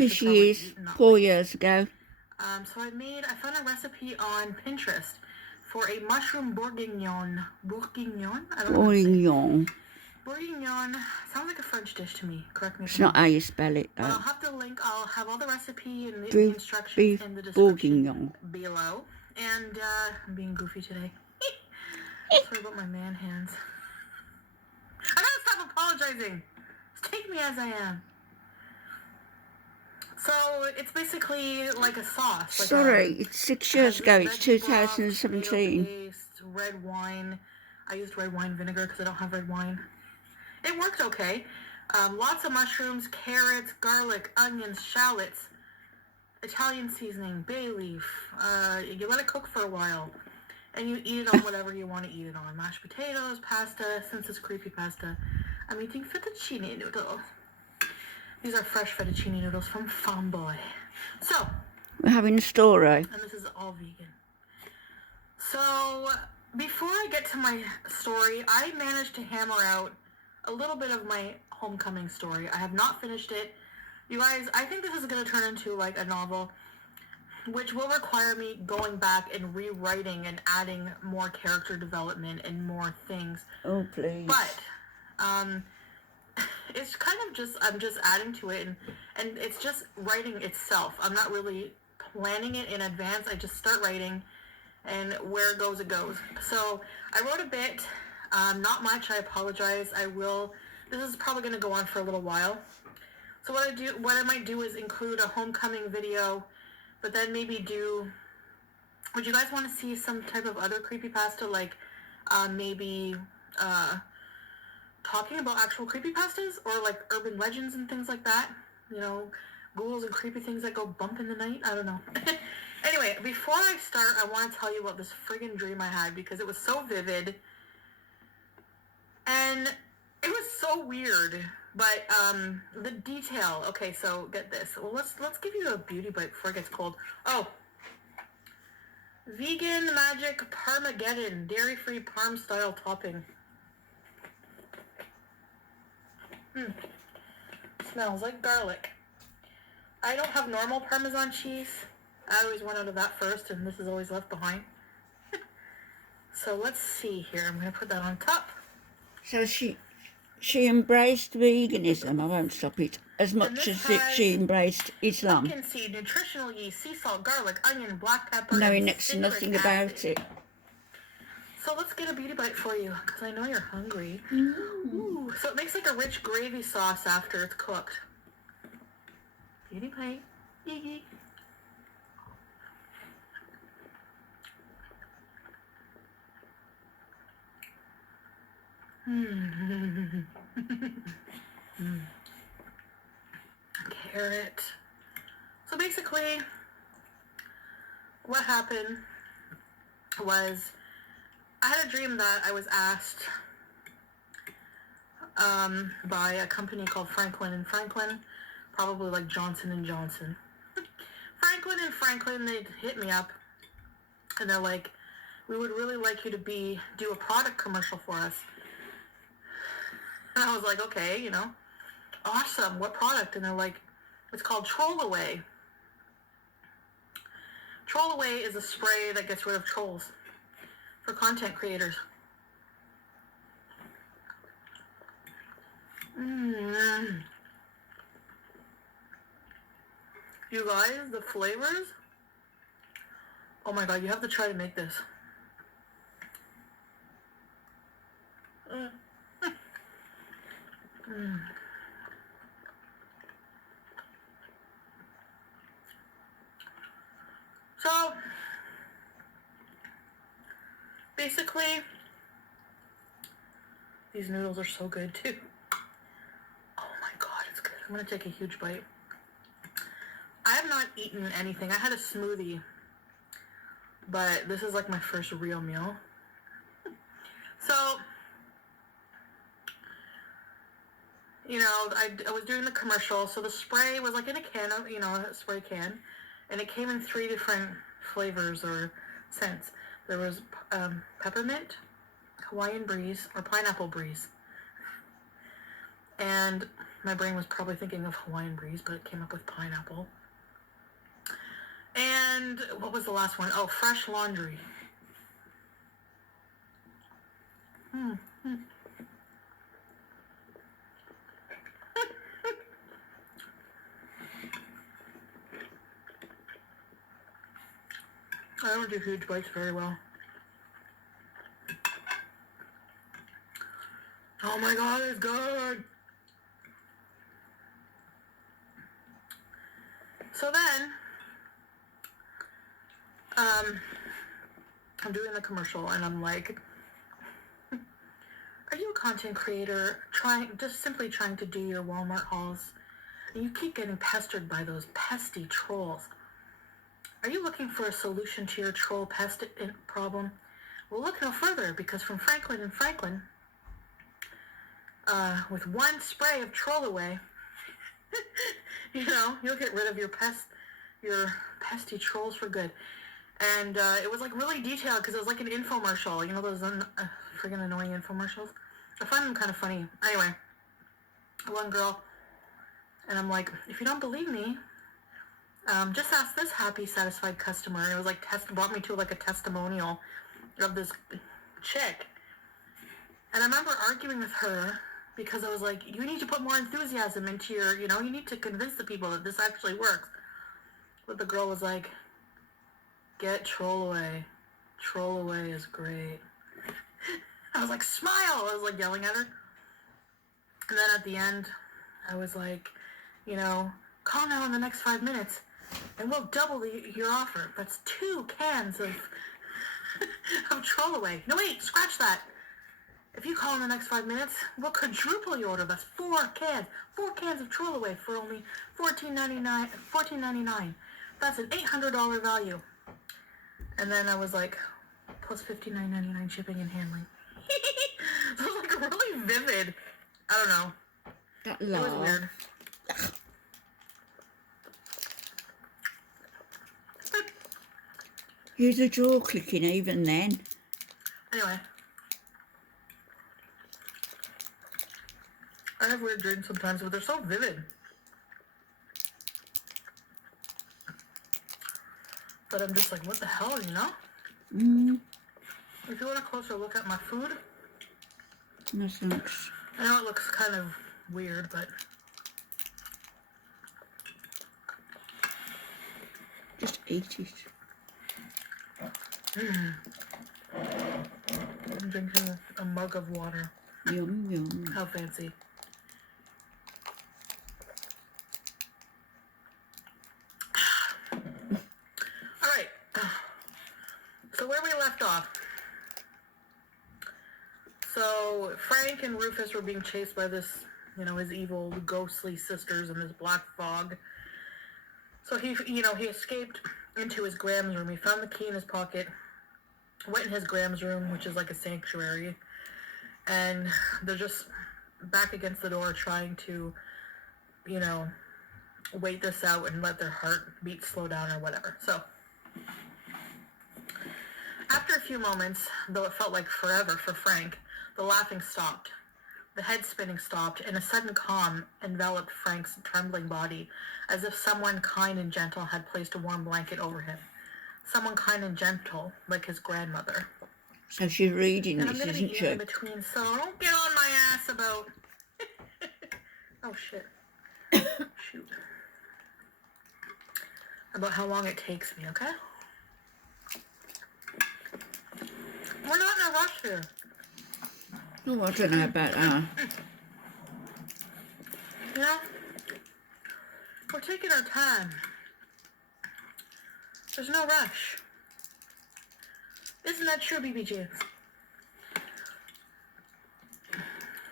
I should probably eat, not 4 wait. years ago. So I found a recipe on Pinterest for a mushroom bourguignon. Bourguignon? I don't know how to say it. Bourguignon. Bourguignon sounds like a French dish to me. Correct me if It's I'm not wrong. how you spell it, But I'll though. have the link. I'll have all the recipe and the Beef instructions in the description bourguignon. below. And I'm being goofy today. Sorry about my man hands. I gotta stop apologizing. Just take me as I am. So it's basically like a sauce. Sorry, it's 6 years ago. It's 2017. Paste, red wine. I used red wine vinegar because I don't have red wine. It worked okay. Lots of mushrooms, carrots, garlic, onions, shallots, Italian seasoning, bay leaf. You let it cook for a while. And you eat it on whatever you want to eat it on. Mashed potatoes, pasta. Since it's creepy pasta, I'm eating fettuccine noodles. These are fresh fettuccine noodles from Farm Boy. So, We're having a story. and this is all vegan. So, before I get to my story, I managed to hammer out a little bit of my homecoming story. I have not finished it. You guys, I think this is going to turn into like a novel, which will require me going back and rewriting and adding more character development and more things. Oh, please. But, it's kind of just, I'm just adding to it, and it's just writing itself. I'm not really planning it in advance. I just start writing, and where it goes, it goes. So I wrote a bit, not much. I apologize. This is probably going to go on for a little while. So what I might do is include a homecoming video, but then maybe would you guys want to see some type of other creepypasta, like maybe talking about actual creepypastas, or like urban legends and things like that? You know, ghouls and creepy things that go bump in the night? I don't know. Anyway, before I start, I want to tell you about this friggin' dream I had, because it was so vivid. And it was so weird. But the detail. Okay, so get this. Well, let's give you a beauty bite before it gets cold. Oh. Vegan Magic Parmageddon. Dairy-free Parm style topping. Smells like garlic. I don't have normal Parmesan cheese. I always went out of that first, and this is always left behind. So let's see here. I'm going to put that on top. So she embraced veganism. I won't stop it. As much as she embraced Islam. Pumpkin seed, nutritional yeast, sea salt, garlic, onion, black pepper, knowing and next to nothing about it. So let's get a beauty bite for you, because I know you're hungry. Ooh. So it makes like a rich gravy sauce after it's cooked. Beauty bite. Yee. Carrot. So basically, what happened was I had a dream that I was asked by a company called Franklin & Franklin, probably like Johnson & Johnson. Franklin & Franklin, they hit me up, and they're like, we would really like you to do a product commercial for us. And I was like, okay, you know, awesome, what product? And they're like, it's called Troll Away. Troll Away is a spray that gets rid of trolls for content creators. You guys, the flavors, oh my god, you have to try to make this. So, basically, these noodles are so good too. Oh my god, it's good. I'm gonna take a huge bite. I have not eaten anything. I had a smoothie, but this is like my first real meal. So, you know, I was doing the commercial, so the spray was like in a can, you know, a spray can, and it came in 3 different flavors or scents. There was peppermint, Hawaiian breeze, or pineapple breeze. And My brain was probably thinking of Hawaiian breeze, but it came up with pineapple. And what was the last one? Oh, fresh laundry. I don't do huge bites very well. Oh my god, it's good! So then, I'm doing the commercial and I'm like, are you a content creator simply trying to do your Walmart hauls? And you keep getting pestered by those pesty trolls. Are you looking for a solution to your troll pest problem? Well, look no further, because from Franklin and Franklin, with one spray of Troll Away, you'll get rid of your pesty trolls for good. And it was like really detailed because it was like an infomercial. You know those friggin' annoying infomercials? I find them kind of funny. Anyway, one girl, and I'm like, if you don't believe me, just ask this happy, satisfied customer. And it was like brought me to like a testimonial of this chick. And I remember arguing with her because I was like, you need to put more enthusiasm into your, you need to convince the people that this actually works. But the girl was like, get Troll Away. Troll Away is great. I was like, smile! I was like yelling at her. And then at the end, I was like, call now in the next 5 minutes and we'll double your offer. That's 2 cans of Troll Away. No, wait, scratch that. If you call in the next 5 minutes, we'll quadruple your order. That's 4 cans. 4 cans of Troll Away for only $14.99. That's an $800 value. And then I was like, plus $59.99 shipping and handling. So it was like really vivid. I don't know. It was weird. You're the jaw clicking even then. Anyway. I have weird dreams sometimes, but they're so vivid. But I'm just like, what the hell, If you want a closer look at my food. No thanks. I know it looks kind of weird, but... Just eat it. I'm drinking a mug of water. Yum, yum. How fancy. Alright. So where we left off. So Frank and Rufus were being chased by this, his evil, ghostly sisters in this black fog. So he escaped into his Graham's room. He found the key in his pocket, went in his Graham's room, which is like a sanctuary, and they're just back against the door trying to, wait this out and let their heartbeat slow down or whatever. So after a few moments, though it felt like forever for Frank, the laughing stopped. The head spinning stopped, and a sudden calm enveloped Frank's trembling body, as if someone kind and gentle had placed a warm blanket over him. Someone kind and gentle, like his grandmother. So she's reading And this, I'm going to isn't be she? in between, so don't get on my ass about... Oh, shit. Shoot. About how long it takes me, okay? We're not in a rush here. Oh, I don't know about that. We're taking our time. There's no rush. Isn't that true, BBG?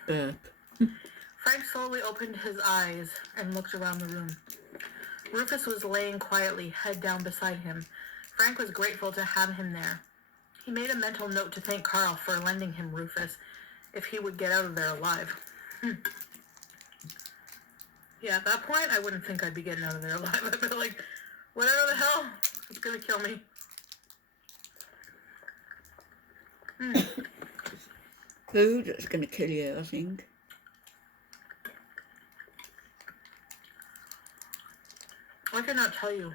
Burp. Frank slowly opened his eyes and looked around the room. Rufus was laying quietly, head down beside him. Frank was grateful to have him there. He made a mental note to thank Carl for lending him Rufus if he would get out of there alive. Yeah, at that point, I wouldn't think I'd be getting out of there alive. I'd be like, whatever the hell, it's gonna kill me. Food that's going to kill you, I think. I cannot tell you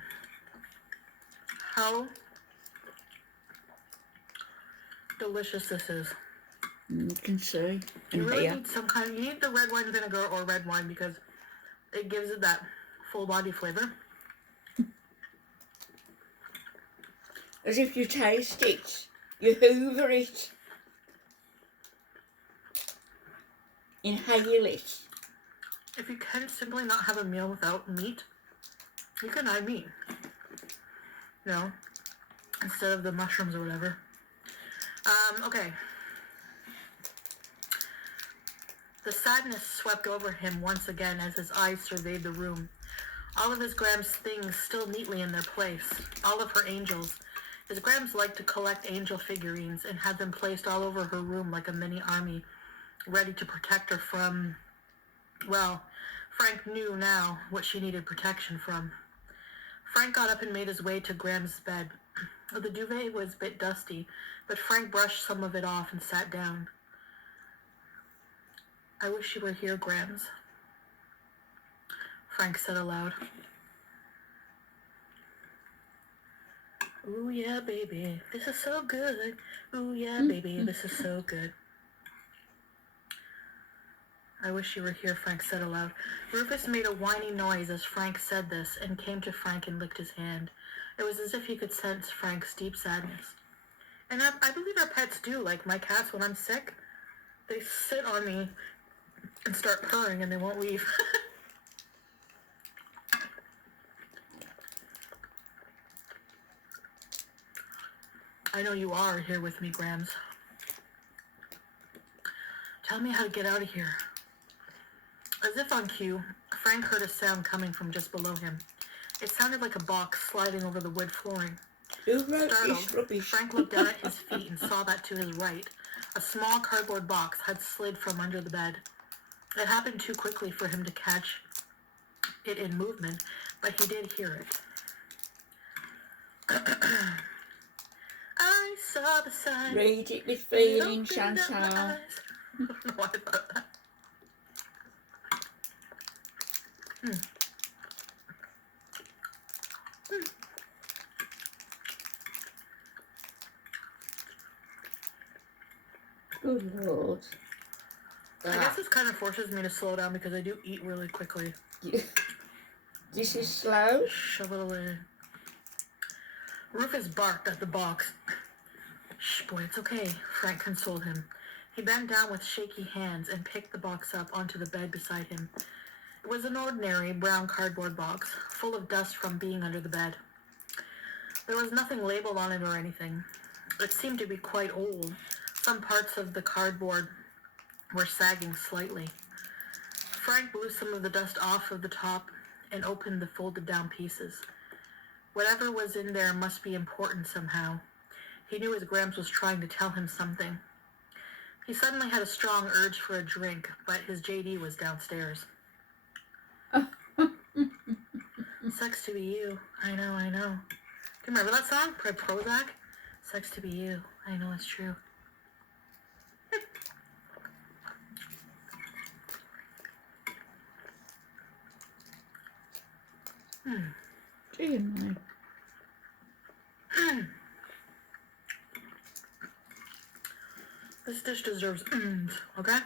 how delicious this is. You can see. You really need some kind. You need the red wine vinegar or red wine because it gives it that full body flavor. As if you taste it, you hoover it, inhale it. If you can simply not have a meal without meat, you can add meat. You know, instead of the mushrooms or whatever. Okay. The sadness swept over him once again as his eyes surveyed the room. All of his Gram's things still neatly in their place. All of her angels. His Grams liked to collect angel figurines and had them placed all over her room like a mini army, ready to protect her from, well, Frank knew now what she needed protection from. Frank got up and made his way to Graham's bed. The duvet was a bit dusty, but Frank brushed some of it off and sat down. I wish you were here, Grams, Frank said aloud. Ooh, yeah, baby, this is so good. Ooh, yeah, baby, this is so good. I wish you were here, Frank said aloud. Rufus made a whiny noise as Frank said this and came to Frank and licked his hand. It was as if he could sense Frank's deep sadness. And I believe our pets do. Like my cats, when I'm sick, they sit on me and start purring and they won't leave. I know you are here with me, Grams. Tell me how to get out of here. As if on cue, Frank heard a sound coming from just below him. It sounded like a box sliding over the wood flooring. Startled, Frank looked down at his feet and saw that to his right, a small cardboard box had slid from under the bed. It happened too quickly for him to catch it in movement, but he did hear it. I saw the sign. Read it with feeling, Chantal. I don't know why I thought that. Good Lord. I guess this kind of forces me to slow down because I do eat really quickly. This is slow. Shove it away. Rufus barked at the box. Shh, boy, it's okay, Frank consoled him. He bent down with shaky hands and picked the box up onto the bed beside him. It was an ordinary brown cardboard box, full of dust from being under the bed. There was nothing labeled on it or anything. It seemed to be quite old. Some parts of the cardboard were sagging slightly. Frank blew some of the dust off of the top and opened the folded down pieces. Whatever was in there must be important somehow. He knew his Gramps was trying to tell him something. He suddenly had a strong urge for a drink, but his JD was downstairs. Sucks to be you. I know. Do you remember that song? Prozac? Sucks to be you. I know it's true. Dear me. This dish deserves okay?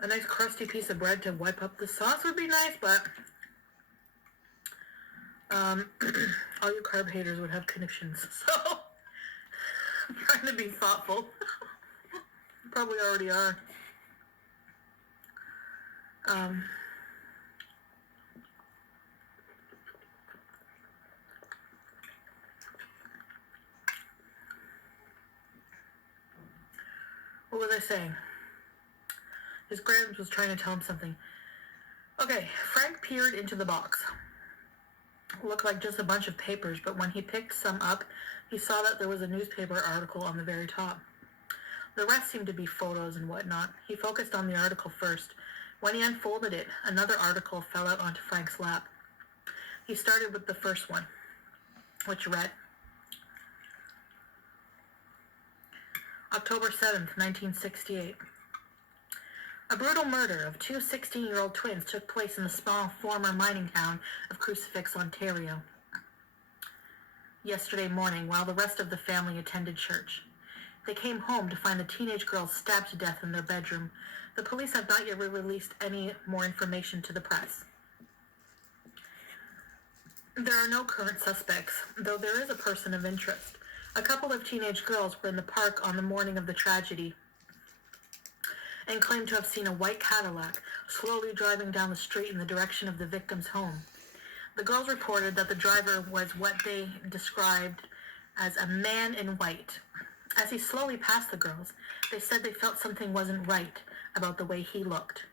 A nice crusty piece of bread to wipe up the sauce would be nice, but all you carb haters would have conniptions, so I'm trying to be thoughtful. You probably already are. What was I saying? His Grams was trying to tell him something. Okay, Frank peered into the box. It looked like just a bunch of papers, but when he picked some up, he saw that there was a newspaper article on the very top. The rest seemed to be photos and whatnot. He focused on the article first. When he unfolded it, another article fell out onto Frank's lap. He started with the first one, which read, October 7th, 1968. A brutal murder of two 16-year-old twins took place in the small former mining town of Crucifix, Ontario, yesterday morning while the rest of the family attended church. They came home to find the teenage girls stabbed to death in their bedroom. The police have not yet released any more information to the press. There are no current suspects, though there is a person of interest. A couple of teenage girls were in the park on the morning of the tragedy and claimed to have seen a white Cadillac slowly driving down the street in the direction of the victim's home. The girls reported that the driver was what they described as a man in white. As he slowly passed the girls, they said they felt something wasn't right about the way he looked.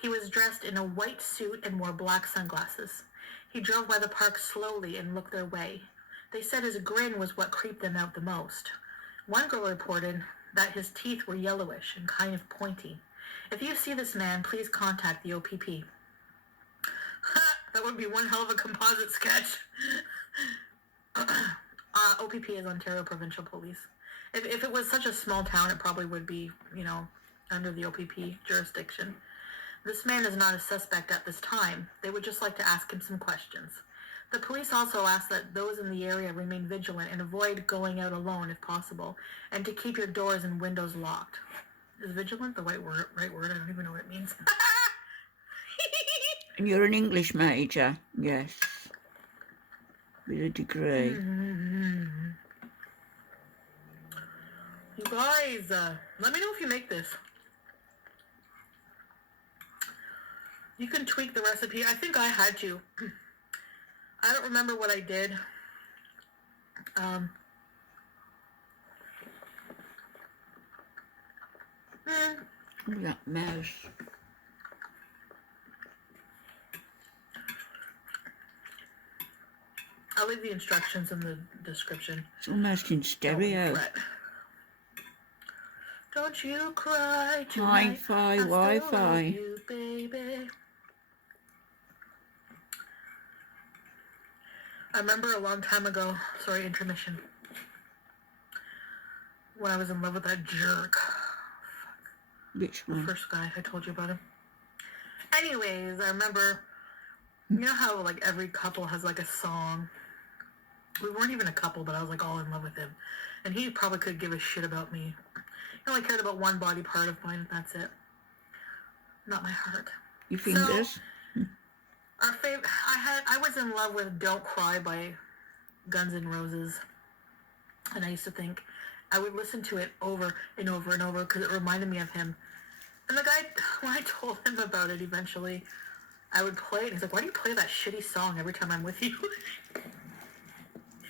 He was dressed in a white suit and wore black sunglasses. He drove by the park slowly and looked their way. They said his grin was what creeped them out the most. One girl reported that his teeth were yellowish and kind of pointy. If you see this man, please contact the OPP. That would be one hell of a composite sketch. OPP is Ontario Provincial Police. If it was such a small town, it probably would be, under the OPP jurisdiction. This man is not a suspect at this time. They would just like to ask him some questions. The police also ask that those in the area remain vigilant and avoid going out alone if possible, and to keep your doors and windows locked. Is vigilant the right word? I don't even know what it means. And you're an English major? Yes. With a degree. Mm-hmm. You guys, let me know if you make this. You can tweak the recipe. I think I had to. I don't remember what I did. That mouse. I'll leave the instructions in the description. It's almost in stereo. Don't you cry tonight. Hi-fi, Wi-Fi. You, baby. I remember a long time ago, sorry, intermission, when I was in love with that jerk. Which one? The first guy, I told you about him. Anyways, I remember, you know how like every couple has like a song? We weren't even a couple, but I was like all in love with him. And he probably could give a shit about me. He only cared about one body part of mine, and that's it. Not my heart. Your fingers? So, our favorite, I was in love with Don't Cry by Guns N' Roses. And I used to think, I would listen to it over and over and over because it reminded me of him. And the guy, when I told him about it eventually, I would play it, and he's like, why do you play that shitty song every time I'm with you?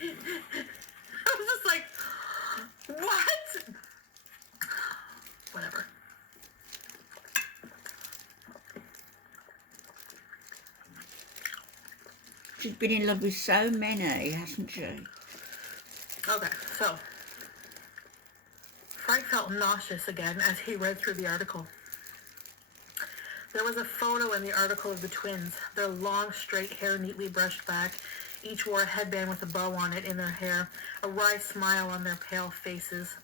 I was just like, what? Whatever. She's been in love with so many, hasn't she? Okay, so Frank felt nauseous again as he read through the article. There was a photo in the article of the twins, their long, straight hair neatly brushed back. Each wore a headband with a bow on it in their hair, a wry smile on their pale faces.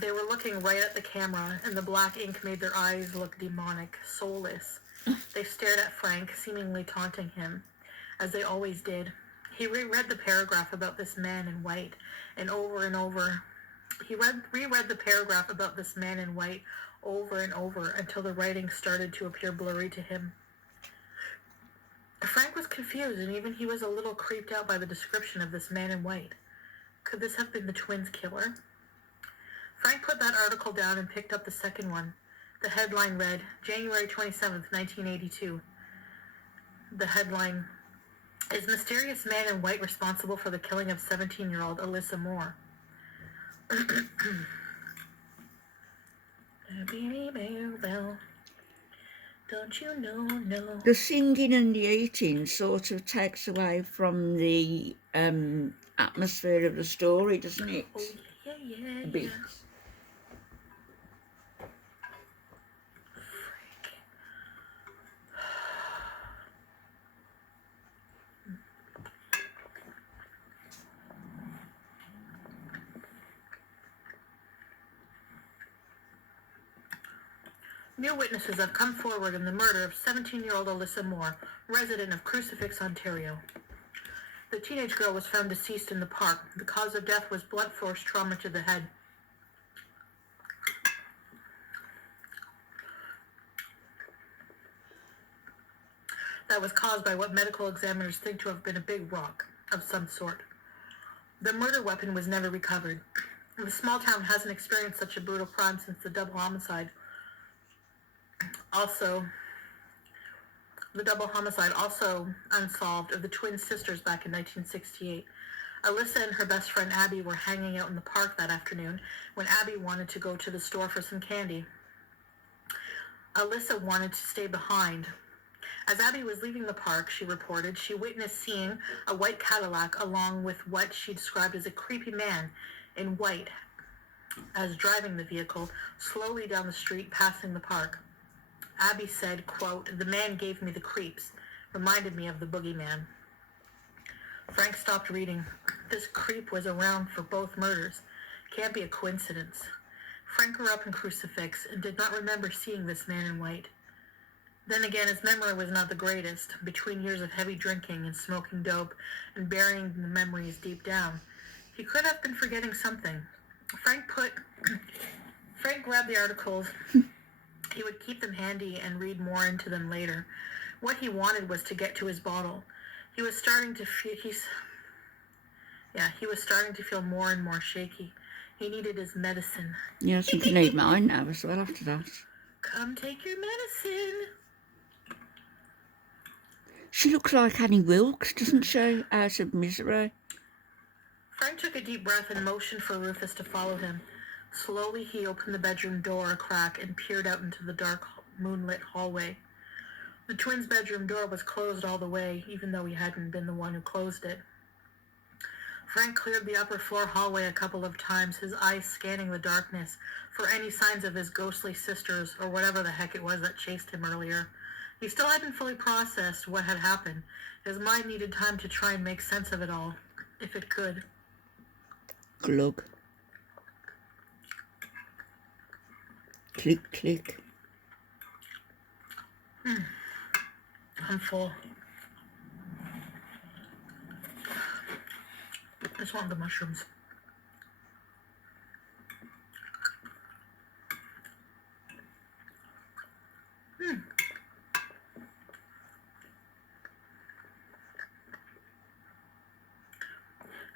They were looking right at the camera, and the black ink made their eyes look demonic, soulless. They stared at Frank, seemingly taunting him, as they always did. He reread the paragraph about this man in white, and over. He reread the paragraph about this man in white over and over until the writing started to appear blurry to him. Frank was confused, and even he was a little creeped out by the description of this man in white. Could this have been the twins' killer? Frank put that article down and picked up the second one. The headline read, January 27th, 1982. The headline, is mysterious man in white responsible for the killing of 17-year-old Alyssa Moore? Don't you know? The singing and the eating sort of takes away from the atmosphere of the story, doesn't it? Oh, yeah. A bit. New witnesses have come forward in the murder of 17-year-old Alyssa Moore, resident of Crucifix, Ontario. The teenage girl was found deceased in the park. The cause of death was blunt force trauma to the head. That was caused by what medical examiners think to have been a big rock of some sort. The murder weapon was never recovered. The small town hasn't experienced such a brutal crime since the double homicide. The double homicide also unsolved of the twin sisters back in 1968. Alyssa and her best friend Abby were hanging out in the park that afternoon when Abby wanted to go to the store for some candy. Alyssa wanted to stay behind. As Abby was leaving the park, she reported, she witnessed seeing a white Cadillac along with what she described as a creepy man in white as driving the vehicle slowly down the street passing the park. Abby said, quote, "The man gave me the creeps, reminded me of the boogeyman." Frank stopped reading. This creep was around for both murders. Can't be a coincidence. Frank grew up in Crucifix and did not remember seeing this man in white. Then again, his memory was not the greatest. Between years of heavy drinking and smoking dope and burying the memories deep down, he could have been forgetting something. Frank grabbed the articles. He would keep them handy and read more into them later. What he wanted was to get to his bottle. He was starting to feel more and more shaky. He needed his medicine. Yeah, I think I need mine now as well after that. Come take your medicine. She looks like Annie Wilkes, doesn't she, out of Misery? Frank took a deep breath and motioned for Rufus to follow him. Slowly, he opened the bedroom door a crack and peered out into the dark, moonlit hallway. The twins' bedroom door was closed all the way, even though he hadn't been the one who closed it. Frank cleared the upper floor hallway a couple of times, his eyes scanning the darkness for any signs of his ghostly sisters or whatever the heck it was that chased him earlier. He still hadn't fully processed what had happened. His mind needed time to try and make sense of it all, if it could. Glug. Click, click. I'm full. I just want the mushrooms.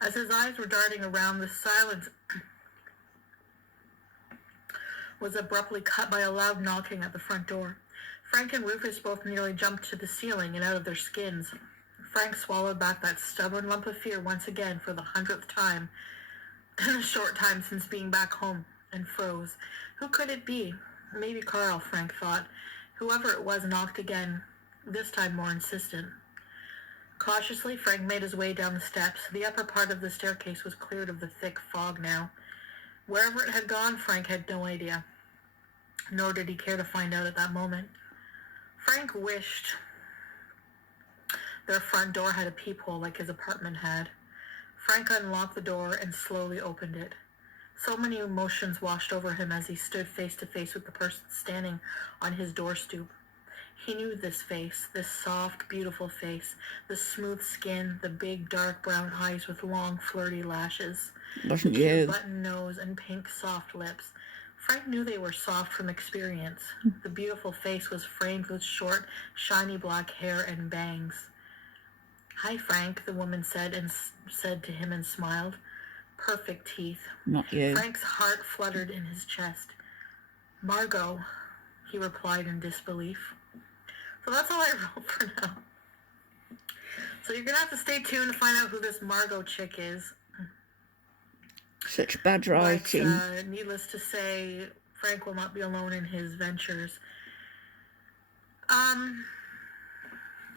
As his eyes were darting around, the silence was abruptly cut by a loud knocking at the front door. Frank and Rufus both nearly jumped to the ceiling and out of their skins. Frank swallowed back that stubborn lump of fear once again for the 100th time in a short time since being back home, and froze. Who could it be? Maybe Carl, Frank thought. Whoever it was knocked again, this time more insistent. Cautiously, Frank made his way down the steps. The upper part of the staircase was cleared of the thick fog now. Wherever it had gone, Frank had no idea. Nor did he care to find out at that moment. Frank wished their front door had a peephole like his apartment had. Frank unlocked the door and slowly opened it. So many emotions washed over him as he stood face to face with the person standing on his door stoop. He knew this face, this soft, beautiful face, the smooth skin, the big, dark brown eyes with long, flirty lashes, Wasn't the you? button nose and pink, soft lips. Frank knew they were soft from experience. The beautiful face was framed with short, shiny black hair and bangs. "Hi, Frank," the woman said to him and smiled. Perfect teeth. Not you. Frank's heart fluttered in his chest. "Margot," he replied in disbelief. So that's all I wrote for now. So you're going to have to stay tuned to find out who this Margot chick is. Such bad writing. But, needless to say, Frank will not be alone in his ventures. I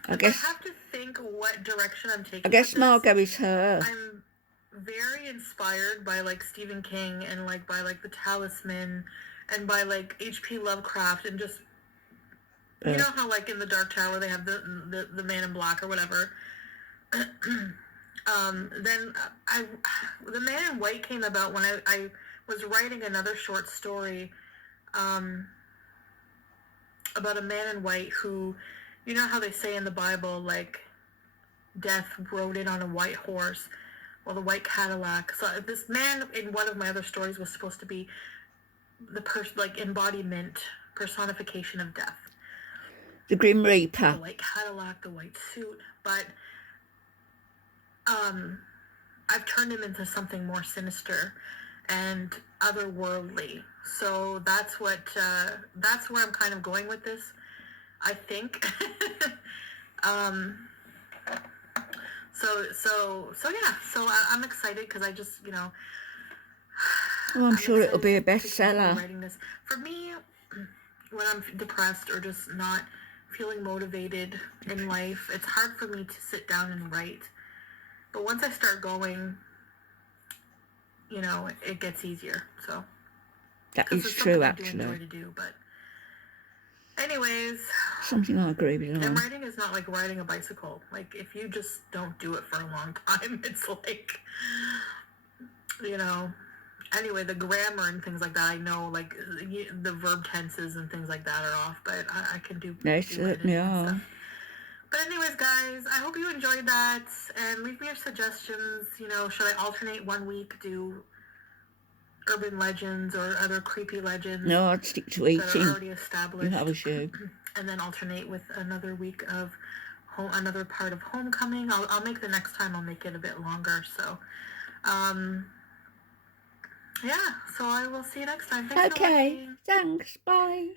I guess have to think what direction I'm taking. I guess with this. Margot is her. I'm very inspired by like Stephen King and like by like The Talisman and by like H.P. Lovecraft and just you know how like in the Dark Tower they have the Man in Black or whatever. Then the Man in White came about when I was writing another short story about a man in white who, you know how they say in the Bible, like, death rode in on a white horse, well, the white Cadillac. So this man in one of my other stories was supposed to be the like embodiment, personification of death. The Grim The Reaper. white Cadillac, the white suit, but I've turned him into something more sinister and otherworldly. So that's where I'm kind of going with this, I think. So yeah. So I'm excited because I just, you know. Oh, I'm sure it'll be a excited to continue bestseller. Writing this. For me, when I'm depressed or just not feeling motivated in life, it's hard for me to sit down and write. But once I start going, you know, it gets easier. So That because is it's true, something I do actually. enjoy to do. But anyways, Something I agree with you and on. writing is not like riding a bicycle. Like if you just don't do it for a long time, it's like, you know. Anyway, the grammar and things like that, I know, like the verb tenses and things like that are off, but I can do. They do certainly editing and are. stuff. But anyways, guys, I hope you enjoyed that, and leave me your suggestions. You know, should I alternate one week, do urban legends or other creepy legends No, I'd stick to that are eating. already established, If I was you. and then alternate with another week of another part of Homecoming. I'll make the next time. I'll make it a bit longer. So, yeah. So I will see you next time. Thanks for Okay, watching. thanks, bye.